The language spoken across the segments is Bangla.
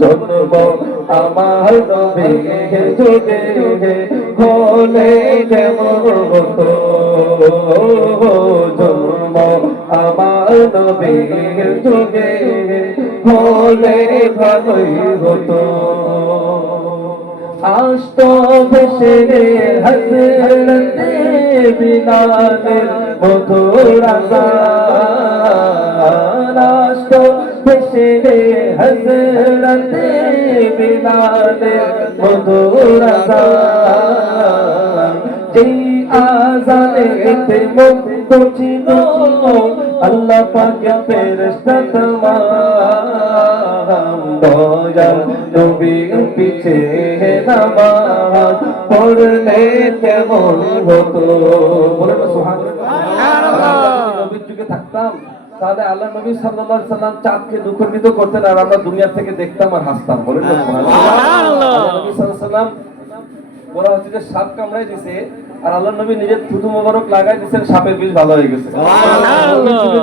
জন্ম আমার নবীর যুগে হলে কেমন হতো, জন্ম আমার নবীর যুগে হলে ভালোই হতো। আষ্ট ভেসে হযরতে বিলালের মধুর আযান, আষ্ট ভেসে হযরতে বিলালের মধুর আযান, যেই আযানেতে মুক্ত ছিল আল্লাহ পাকের ফেরেশতা তামাম, দয়াল নবীর পিছে নামাজ পড়লে কেমন হতো। বলেন সুবহানাল্লাহ। নবীর যুগে থাকতাম তাহলে আল্লাহ নবী সাল্লাল্লাহু আলাইহি সাল্লাম চাঁদকে দুঃখিত করতেন আর আমরা দুনিয়া থেকে দেখতাম আর হাসতাম। বলেন সুবহানাল্লাহ। নবী সাল্লাল্লাহু আলাইহি সাল্লাম বলা হচ্ছে যে সাপ কামড়াই দিছে আর আল্লাহ নবী নিজের থুতু মোবারক লাগাই দিয়েছেন, সাপের বিষ ভালো হয়ে গেছে।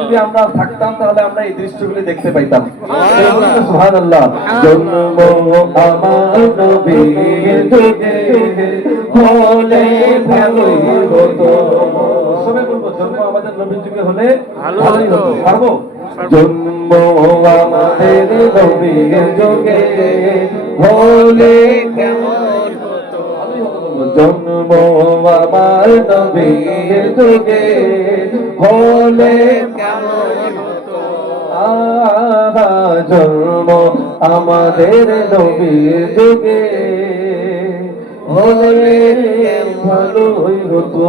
যদি আমরা থাকতাম তাহলে আমরা এই দৃশ্যগুলি দেখতে পাইতাম। সুবহানাল্লাহ। জন্ম আমার নবীর যুগে হলে ভালোই হতো। সবাই বলবো জন্ম আমাদের নবীর যুগে হলে ভালোই হতো। পারবো? জন্ম আমাদের নবীর যুগে হলে কেমন হতো, জন্ম আমার নবীর যুগে হলে কেমন হতো, জন্ম আমাদের নবীর যুগে হলে ভালোই হতো।